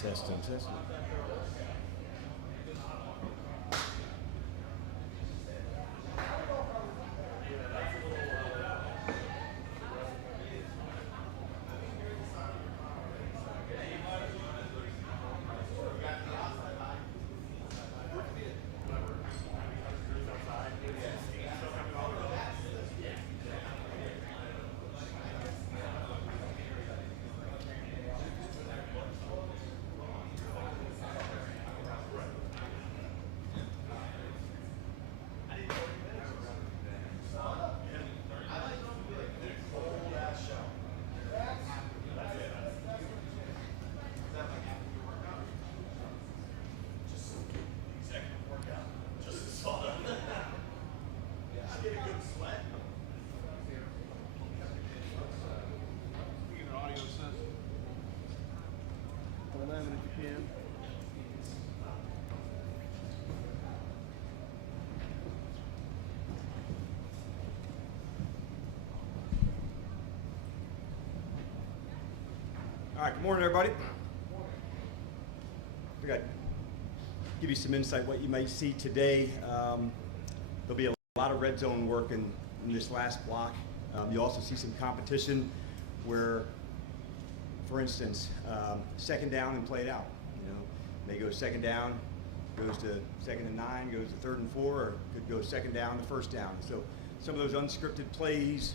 Testing, testing. All right, good morning, everybody. We got give you some insight what you might see today. There'll be a lot of red zone work in this last block. You'll also see some competition where, for instance, second down and play it out. You know, may go second down, goes to 2nd and 9, goes to 3rd and 4, or could go second down to first down. So some of those unscripted plays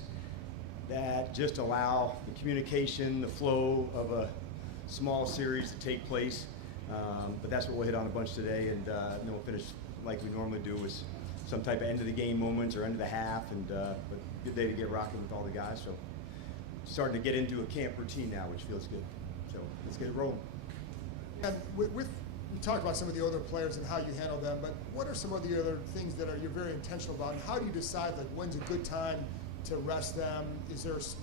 that just allow the communication, the flow of a small series to take place. But that's what we'll hit on a bunch today, and then we'll finish like we normally do with some type of end of the game moments or end of the half. And but good day to get rocking with all the guys. So starting to get into a camp routine now, which feels good. So let's get it rolling. And we talked about some of the older players and how you handle them, but what are some of the other things that you're very intentional about, and how do you decide like when's a good time to rest them?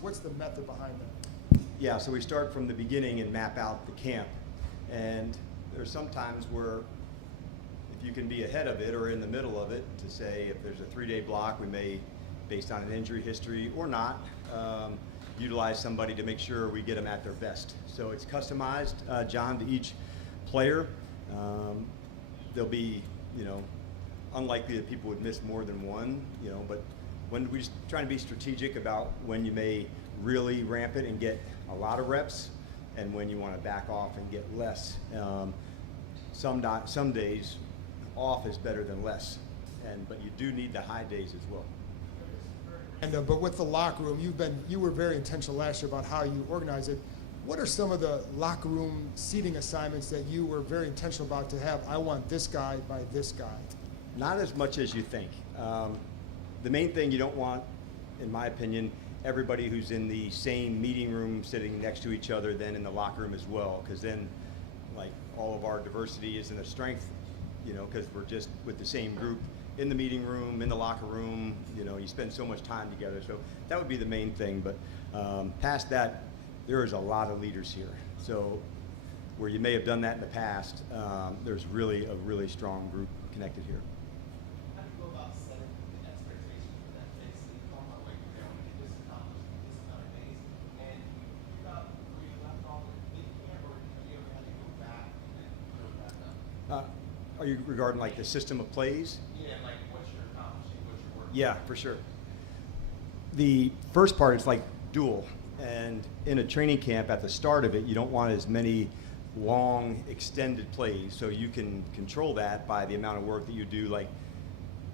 What's the method behind that? Yeah, so we start from the beginning and map out the camp. And there's some times where if you can be ahead of it or in the middle of it, to say if there's a 3-day block, we may, based on an injury history or not, utilize somebody to make sure we get them at their best. So it's customized, John, to each player. There'll be, you know, unlikely that people would miss more than one, you know, but when we're trying to be strategic about when you may really ramp it and get a lot of reps, and when you want to back off and get less. Some days off is better than less, but you do need the high days as well. And but with the locker room, you were very intentional last year about how you organize it. What are some of the locker room seating assignments that you were very intentional about to have? I want this guy by this guy. Not as much as you think. The main thing you don't want, in my opinion, everybody who's in the same meeting room sitting next to each other then in the locker room as well, because then like all of our diversity is in a strength, you know, because we're just with the same group in the meeting room, in the locker room, you know, you spend so much time together. So that would be the main thing. But past that, there is a lot of leaders here. So where you may have done that in the past, there's really a really strong group connected here. How do you go about setting the expectations for that day? So you come out like, you know, get this accomplished in this amount of days, and you figure out where you left off at mid-camp, or you ever had to go back and then go back up? Are you regarding like the system of plays? Yeah, like what you're accomplishing, what you're working. Yeah, for sure. The first part is like dual, and in a training camp at the start of it, you don't want as many long extended plays, so you can control that by the amount of work that you do. Like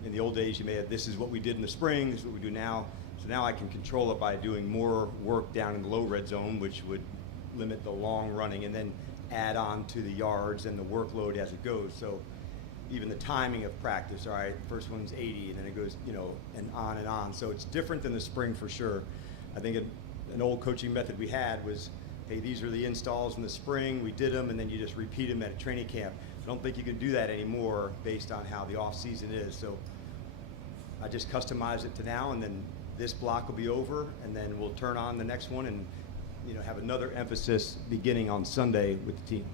in the old days, you may have, this is what we did in the spring, this is what we do now. So now I can control it by doing more work down in the low red zone, which would limit the long running, and then add on to the yards and the workload as it goes. So even the timing of practice, all right, first one's 80, and then it goes, you know, and on and on. So it's different than the spring for sure. I think an old coaching method we had was, hey, these are the installs in the spring, we did them, and then you just repeat them at a training camp. I don't think you can do that anymore based on how the off season is. So I just customize it to now, and then this block will be over, and then we'll turn on the next one and, you know, have another emphasis beginning on Sunday with the team.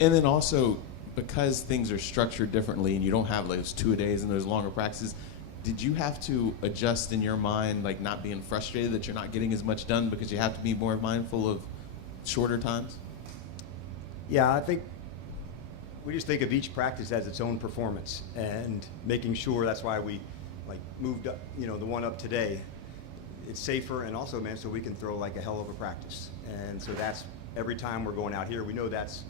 And then also, because things are structured differently and you don't have those 2-a-days and those longer practices, did you have to adjust in your mind, like not being frustrated that you're not getting as much done because you have to be more mindful of shorter times? Yeah, I think we just think of each practice as its own performance and making sure that's why we like moved up, the one up today. It's safer and also, man, so we can throw like a hell of a practice. And so that's every time we're going out here, we know that's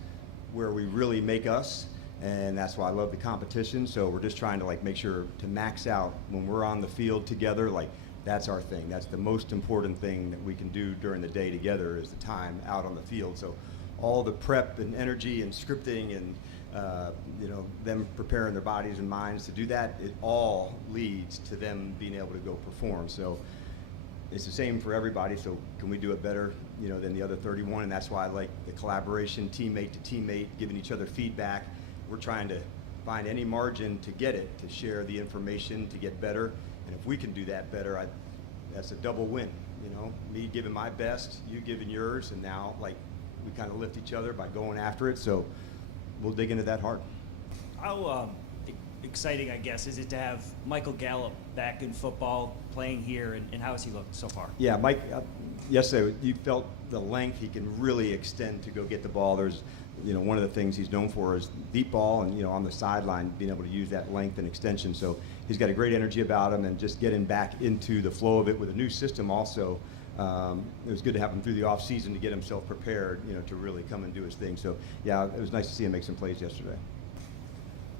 where we really make us. And that's why I love the competition. So we're just trying to like make sure to max out when we're on the field together. Like that's our thing. That's the most important thing that we can do during the day together is the time out on the field. So all the prep and energy and scripting and them preparing their bodies and minds to do that, it all leads to them being able to go perform. So it's the same for everybody. So can we do it better, than the other 31? And that's why I like the collaboration, teammate to teammate, giving each other feedback. We're trying to find any margin to get it, to share the information, to get better. And if we can do that better, that's a double win. Me giving my best, you giving yours, and now like we kind of lift each other by going after it. So we'll dig into that hard. How exciting, I guess, is it to have Michael Gallup back in football playing here, and how has he looked so far? Yeah, Mike, yesterday you felt the length he can really extend to go get the ball. There's, one of the things he's known for is deep ball and, on the sideline, being able to use that length and extension. So he's got a great energy about him and just getting back into the flow of it with a new system also. It was good to have him through the off season to get himself prepared, to really come and do his thing. So, yeah, it was nice to see him make some plays yesterday.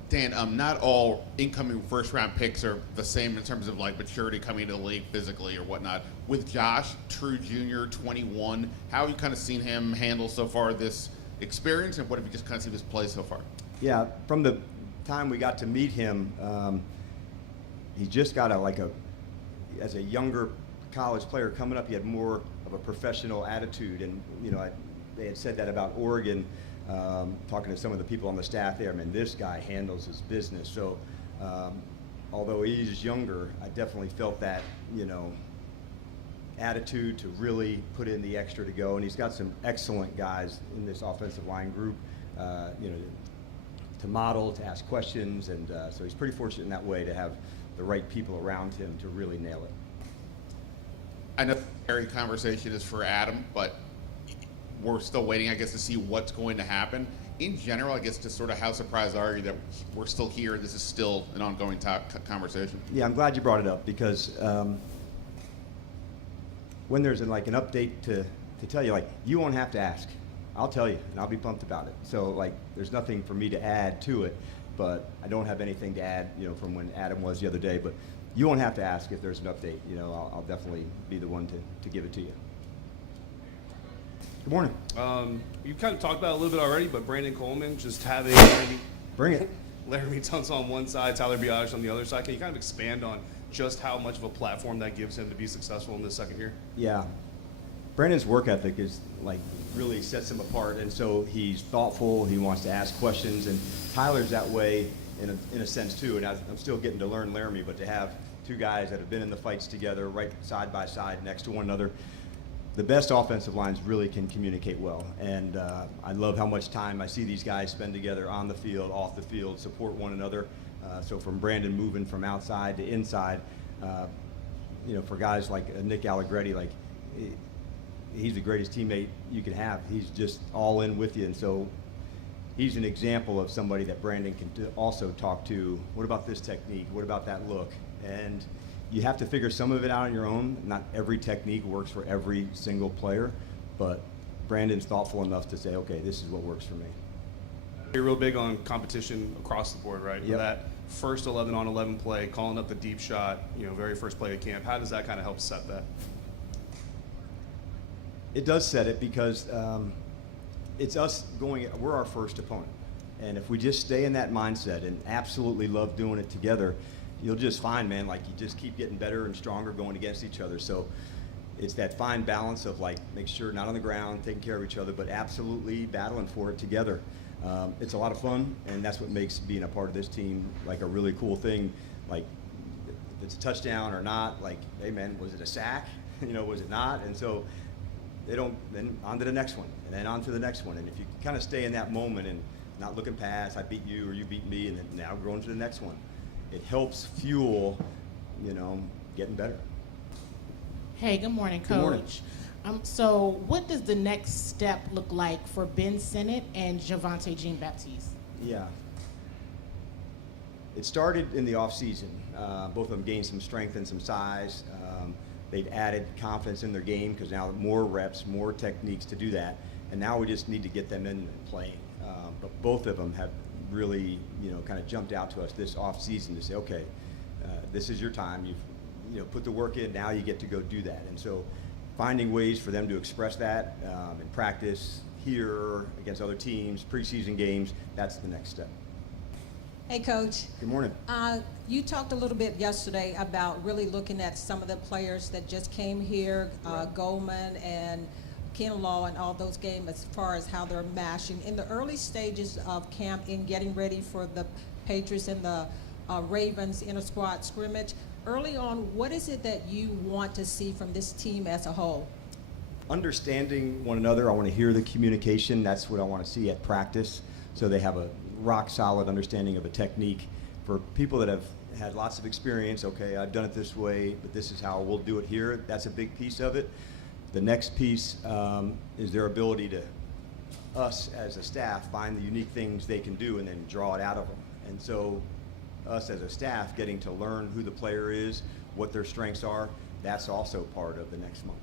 Dan, not all incoming first-round picks are the same in terms of like maturity coming into the league physically or whatnot. With Josh, true junior, 21, how have you kind of seen him handle so far this experience, and what have you just kind of seen his play so far? Yeah, from the time we got to meet him, he just got as a younger college player coming up, he had more of a professional attitude, and they had said that about Oregon. Talking to some of the people on the staff there, this guy handles his business. So although he's younger, I definitely felt that, attitude to really put in the extra to go. And he's got some excellent guys in this offensive line group, to model, to ask questions. And so he's pretty fortunate in that way to have the right people around him to really nail it. I know the Harry conversation is for Adam, but we're still waiting, I guess, to see what's going to happen. In general, I guess, just sort of how surprised are you that we're still here? This is still an ongoing conversation. Yeah, I'm glad you brought it up because when there's an update to tell you, you won't have to ask. I'll tell you, and I'll be pumped about it. So there's nothing for me to add to it, but I don't have anything to add, from when Adam was the other day. But you won't have to ask if there's an update. I'll definitely be the one to give it to you. Good morning. You kind of talked about it a little bit already, but Brandon Coleman just having Bring it. Laramie Tunsil on one side, Tyler Biadasz on the other side. Can you kind of expand on just how much of a platform that gives him to be successful in this second year? Yeah. Brandon's work ethic is really sets him apart, and so he's thoughtful. He wants to ask questions, and Tyler's that way in a sense too. And I'm still getting to learn Laramie, but to have two guys that have been in the fights together, right side by side, next to one another. The best offensive lines really can communicate well, and I love how much time I see these guys spend together on the field, off the field, support one another. So from Brandon moving from outside to inside, for guys like Nick Allegretti, he's the greatest teammate you can have. He's just all in with you, and so he's an example of somebody that Brandon can also talk to. What about this technique? What about that look? And you have to figure some of it out on your own. Not every technique works for every single player, but Brandon's thoughtful enough to say, okay, this is what works for me. You're real big on competition across the board, right? Yep. That first 11-on-11 play, calling up the deep shot, very first play of camp. How does that kind of help set that? It does set it because it's us we're our first opponent. And if we just stay in that mindset and absolutely love doing it together, you'll just find, man, you just keep getting better and stronger going against each other. So it's that fine balance of make sure not on the ground, taking care of each other, but absolutely battling for it together. It's a lot of fun, and that's what makes being a part of this team a really cool thing. If it's a touchdown or not, hey man, was it a sack? Was it not? And so then on to the next one, and then on to the next one. And if you kind of stay in that moment and not looking past, I beat you or you beat me, and then now we're going to the next one. It helps fuel, getting better. Hey, good morning, Coach. Good morning. So what does the next step look like for Ben Sinnott and Javante Jean-Baptiste? Yeah. It started in the offseason. Both of them gained some strength and some size. They've added confidence in their game because now more reps, more techniques to do that. And now we just need to get them in and playing. But both of them have really, kind of jumped out to us this offseason to say, okay, this is your time. You've, put the work in. Now you get to go do that. And so finding ways for them to express that in practice, here, against other teams, preseason games, that's the next step. Hey, Coach. Good morning. You talked a little bit yesterday about really looking at some of the players that just came here, Goldman and Kinlaw and all those games as far as how they're mashing. In the early stages of camp in getting ready for the Patriots and the Ravens inter-squad scrimmage, early on, what is it that you want to see from this team as a whole? Understanding one another. I want to hear the communication. That's what I want to see at practice. So they have a rock solid understanding of a technique. For people that have had lots of experience, okay, I've done it this way, but this is how we'll do it here. That's a big piece of it. The next piece is their ability to, us as a staff, find the unique things they can do and then draw it out of them. And so us as a staff getting to learn who the player is, what their strengths are, that's also part of the next month.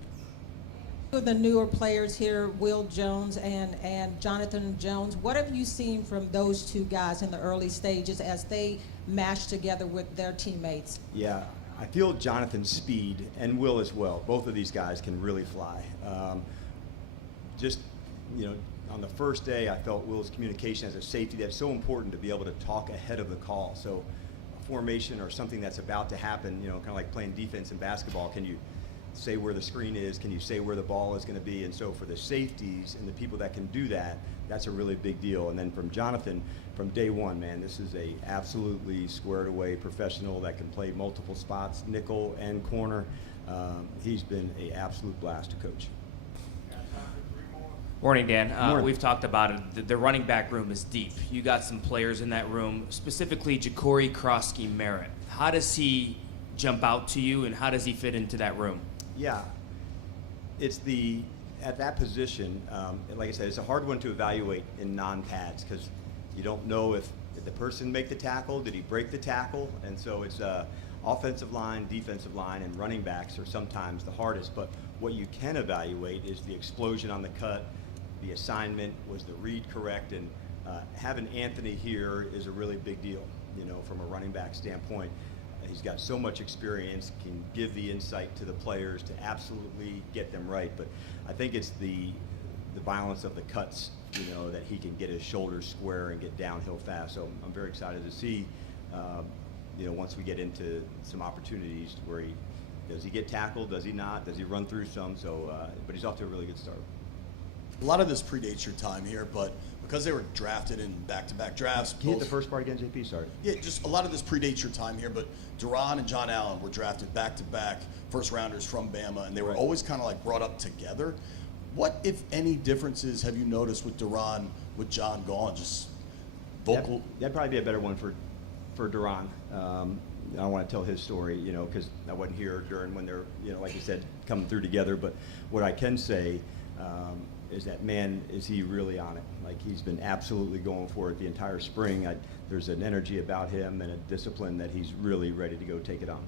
The newer players here, Will Jones and Jonathan Jones, what have you seen from those two guys in the early stages as they mash together with their teammates? Yeah, I feel Jonathan's speed, and Will as well. Both of these guys can really fly. On the first day, I felt Will's communication as a safety, that's so important to be able to talk ahead of the call. So a formation or something that's about to happen, kind of like playing defense in basketball, can you say where the screen is? Can you say where the ball is going to be? And so for the safeties and the people that can do that, that's a really big deal. And then from Jonathan, from day one, man, this is a absolutely squared away professional that can play multiple spots, nickel and corner. He's been an absolute blast to coach. Morning, Dan. Morning. We've talked about it. The running back room is deep. You got some players in that room, specifically Ja'Cory Krosky-Merritt. How does he jump out to you, and how does he fit into that room? Yeah, it's at that position, like I said, it's a hard one to evaluate in non-pads because you don't know if did the person make the tackle, did he break the tackle, and so it's offensive line, defensive line, and running backs are sometimes the hardest, but what you can evaluate is the explosion on the cut, the assignment, was the read correct, and having Anthony here is a really big deal, from a running back standpoint. He's got so much experience, can give the insight to the players to absolutely get them right. But I think it's the violence of the cuts, that he can get his shoulders square and get downhill fast. So I'm very excited to see, once we get into some opportunities where does he get tackled, does he not, does he run through some? So, but he's off to a really good start. A lot of this predates your time here, but because they were drafted in back-to-back drafts. Can you hit the first part again, JP? Sorry. Yeah, just a lot of this predates your time here, but Duran and John Allen were drafted back-to-back first-rounders from Bama, and they were always kind of like brought up together. What, if any, differences have you noticed with Duran, with John gone? Just vocal? That'd probably be a better one for Duran. I don't want to tell his story, because I wasn't here during when they're, like you said, coming through together. But what I can say is that, man, is he really on it. Like, he's been absolutely going for it the entire spring. There's an energy about him and a discipline that he's really ready to go take it on.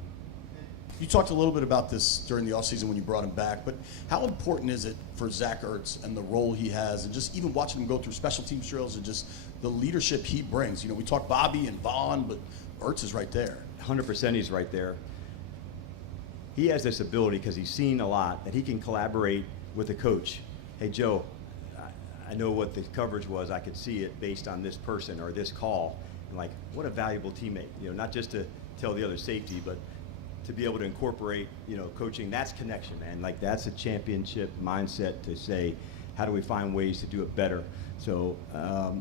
You talked a little bit about this during the offseason when you brought him back, but how important is it for Zach Ertz and the role he has, and just even watching him go through special teams drills and just the leadership he brings? We talk Bobby and Vaughn, but Ertz is right there. 100% he's right there. He has this ability, because he's seen a lot, that he can collaborate with a coach. Hey, Joe, I know what the coverage was. I could see it based on this person or this call. And, like, what a valuable teammate. Not just to tell the other safety, but to be able to incorporate, coaching. That's connection, man. Like, that's a championship mindset to say, how do we find ways to do it better? So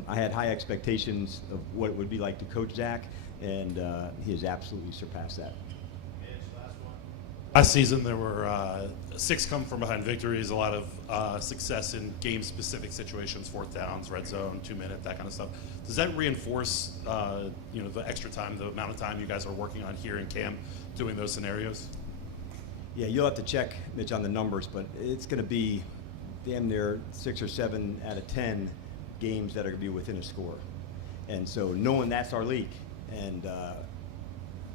I had high expectations of what it would be like to coach Zach, and he has absolutely surpassed that. Last season, there were 6 come-from-behind victories, a lot of success in game-specific situations, 4th downs, red zone, 2-minute, that kind of stuff. Does that reinforce, the extra time, the amount of time you guys are working on here in camp, doing those scenarios? Yeah, you'll have to check, Mitch, on the numbers, but it's going to be damn near 6 or 7 out of 10 games that are going to be within a score. And so knowing that's our league and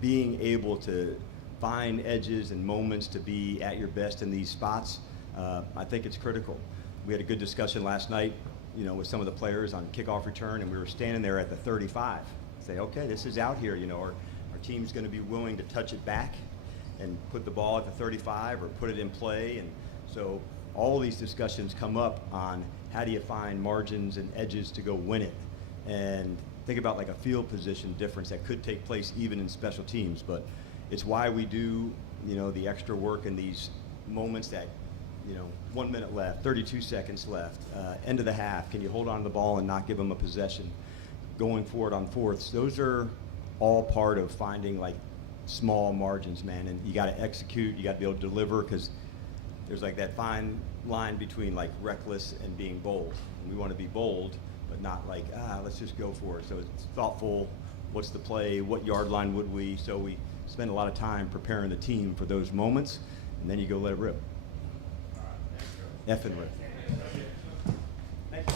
being able to find edges and moments to be at your best in these spots, I think it's critical. We had a good discussion last night, with some of the players on kickoff return, and we were standing there at the 35. Say, okay, this is out here, our team's going to be willing to touch it back and put the ball at the 35 or put it in play. And so all these discussions come up on how do you find margins and edges to go win it. And think about like a field position difference that could take place even in special teams. But it's why we do, the extra work in these moments that, 1 minute left, 32 seconds left, end of the half. Can you hold on to the ball and not give them a possession? Going forward on fourths. Those are all part of finding like small margins, man. And you got to execute. You got to be able to deliver, because there's like that fine line between like reckless and being bold. And we want to be bold, but not like, let's just go for it. So it's thoughtful. What's the play? What yard line would we? So we spend a lot of time preparing the team for those moments, and then you go let it rip. Effing rip. Thank you.